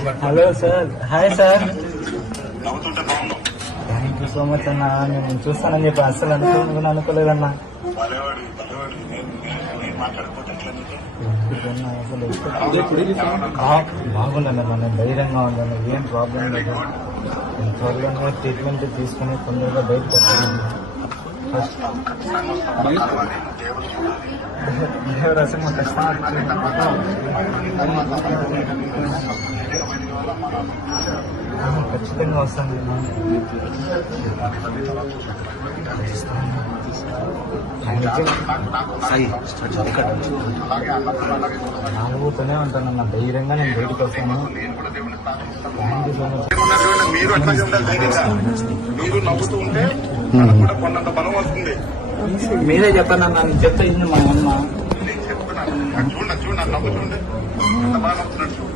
Hello sir, hi sir. నవ్వుతుంటే బాగున్నావు. Thank you so much అన్న. నేను చూస్తానని చెప్పి అసలు అనుకోలేదన్నా. పలేవాడి నేను మాట్లాడకపోతే ఎట్లా నీకు? బాగుండన్న, నేను ధైర్యంగా ఉన్నాను, ఏం ప్రాబ్లం లేదు. నేను త్వరలోనే ట్రీట్మెంట్ తీసుకుని తొందరగా బయటకు వస్తాను. ఫస్ట్ దేవరాశం ఖచ్చితంగా వస్తాను. నాలుగుతూనే ఉంటానన్న, ధైర్యంగా నేను బయటకు వస్తాను. Thank you so much. మీరు అట్లా ఉండాలి ధైర్యంగా. మీరు నవ్వుతూ ఉంటే కూడా కొన్నంత బలం వస్తుంది. మీరే చెప్పండి అన్న, నేను చెప్తే ఇన్ని మా అమ్మ. నేను చెప్తున్నాను, చూడండి నవ్వుతుండే ఎంత బాగా నవ్వుతున్నాడు.